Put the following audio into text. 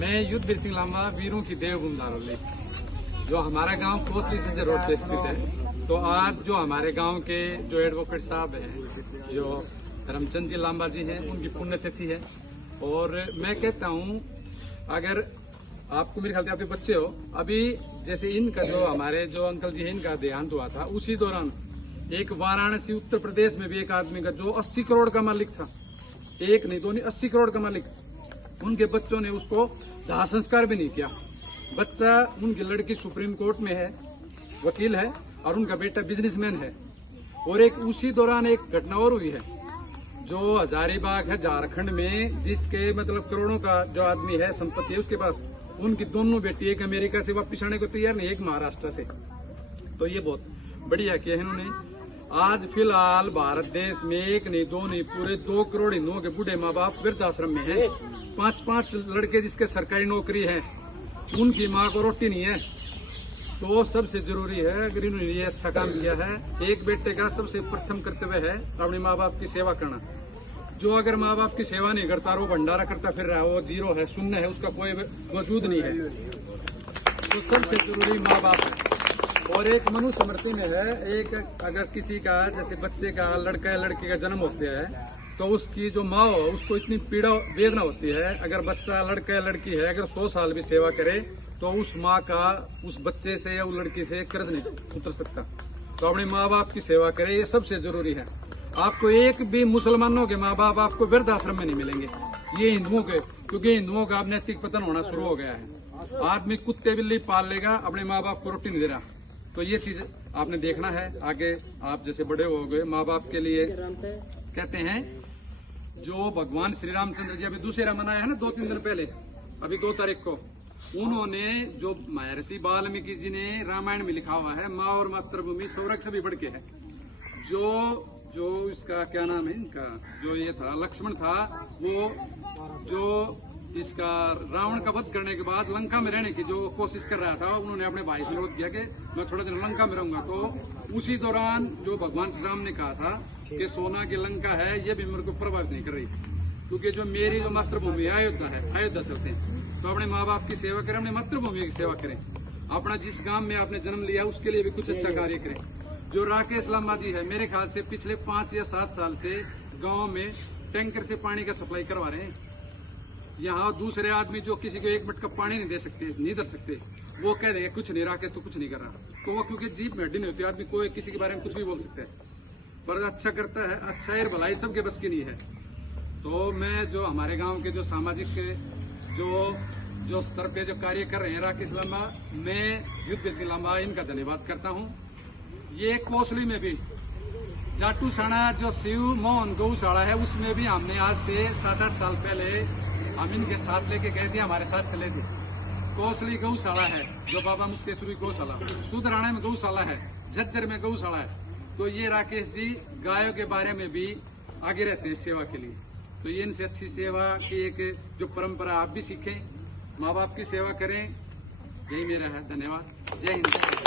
मैं युद्धवीर सिंह लांबा वीरों की देवभूमि लारोली, जो हमारा गांव कोसली झज्जर रोड पे स्थित है। तो आज जो हमारे गांव के जो एडवोकेट साहब हैं, जो धर्मचंद जी लांबा जी हैं, उनकी पुण्यतिथि है। और मैं कहता हूं, अगर आपको मेरे ख्याल से आपके बच्चे हो, अभी जैसे इनका जो हमारे जो अंकल जी हैं, इनका देहांत हुआ था, उसी दौरान एक वाराणसी उत्तर प्रदेश में भी एक आदमी का जो 80 करोड़ का मालिक था, एक नहीं दो नहीं 80 करोड़ का मालिक, उनके बच्चों ने उसको दाह संस्कार भी नहीं किया। बच्चा, उनकी लड़की सुप्रीम कोर्ट में है, वकील है, और उनका बेटा बिजनेसमैन है। और एक उसी दौरान एक घटना और हुई है, जो हजारीबाग है झारखंड में, जिसके मतलब करोड़ों का जो आदमी है, संपत्ति है उसके पास, उनकी दोनों बेटी, एक अमेरिका से वापिस आने को तैयार नहीं, एक महाराष्ट्र से। तो ये बहुत बढ़िया किया है इन्होंने। आज फिलहाल भारत देश में एक नहीं दो नहीं पूरे 2 करोड़ हिंदुओं के बूढ़े माँ बाप वृद्धाश्रम में हैं। 5-5 लड़के जिसके सरकारी नौकरी है, उनकी माँ को रोटी नहीं है। तो सबसे जरूरी है, अगर इन्होंने ये अच्छा काम किया है, एक बेटे का सबसे प्रथम कर्तव्य है अपने माँ बाप की सेवा करना। जो अगर माँ बाप की सेवा नहीं करता, वो भंडारा करता फिर रहा है, वो जीरो है, शून्य है, उसका कोई वजूद नहीं है। तो सबसे जरूरी माँ बाप है। और एक मनुस्मृति में है, एक अगर किसी का जैसे बच्चे का, लड़का या लड़की का जन्म होता है, तो उसकी जो माँ हो उसको इतनी पीड़ा वेदना होती है। अगर बच्चा लड़का या लड़की है, अगर 100 साल भी सेवा करे, तो उस माँ का उस बच्चे से या उस लड़की से कर्ज नहीं उतर सकता। तो अपने माँ बाप की सेवा करे, ये सबसे जरूरी है। आपको एक भी मुसलमानों के माँ बाप आपको वृद्धाश्रम में नहीं मिलेंगे, ये हिंदुओं के, क्योंकि हिंदुओं का अब नैतिक पतन होना शुरू हो गया है। आदमी कुत्ते बिल्ली पाल लेगा, अपने माँ बाप को रोटी नहीं दे रहा। तो ये चीज आपने देखना है। आगे आप जैसे बड़े हो गए, माँ बाप के लिए कहते हैं, जो भगवान श्री रामचंद्र जी अभी दूसरा मनाया है ना 2-3 दिन पहले, अभी 2 तारीख को, उन्होंने जो महर्षि वाल्मीकि जी ने रामायण में लिखा हुआ है, माँ और मातृभूमि स्वर्ग से भी बढ़ के है। जो इसका क्या नाम है इनका, जो ये था लक्ष्मण था, वो जो इसका रावण का वध करने के बाद लंका में रहने की जो कोशिश कर रहा था, उन्होंने अपने भाई से अनुरोध किया कि मैं थोड़ा दिन लंका में रहूंगा। तो उसी दौरान जो भगवान श्री राम ने कहा था कि सोना की लंका है, ये भी मेरे को प्रभावित नहीं कर रही, क्योंकि जो मेरी जो मातृभूमि अयोध्या है, अयोध्या चलते हैं। तो अपने माँ बाप की सेवा करें, अपने मातृभूमि की सेवा करें, अपना जिस गांव में आपने जन्म लिया उसके लिए भी कुछ अच्छा कार्य करें। जो राकेश लांबा जी है, मेरे ख्याल से पिछले 5 या 7 साल से गाँव में टैंकर से पानी का सप्लाई करवा रहे हैं। यहाँ दूसरे आदमी जो किसी को 1 मिनट का पानी नहीं दे सकते, नहीं दे सकते, वो कह रहे कुछ नहीं, राकेश तो कुछ नहीं कर रहा। तो वो क्योंकि जीप में हड्डी नहीं होती, आदमी कोई किसी के बारे में कुछ भी बोल सकता है, पर अच्छा करता है। अच्छा और भलाई सबके बस की नहीं है। तो मैं जो हमारे गांव के जो सामाजिक जो स्तर पे जो कार्य कर रहे हैं राकेश लांबा, मैं युद्धवीर सिंह लांबा, इनका धन्यवाद करता हूँ। ये कोसली में भी जाटू साणा जो शिव मोहन गौशाला है, उसमें भी हमने आज से 7-8 साल पहले हम इनके साथ लेके गए थे, हमारे साथ चले थे। कोसली गौशाला है, जो बाबा मुक्तेश्वरी गौशाला, सुधराणा में गौशाला है, झज्जर में गौशाला है। तो ये राकेश जी गायों के बारे में भी आगे रहते हैं सेवा के लिए। तो ये इनसे अच्छी सेवा की एक जो परंपरा आप भी सीखें, माँ बाप की सेवा करें, यही मेरा है। धन्यवाद। जय हिंद।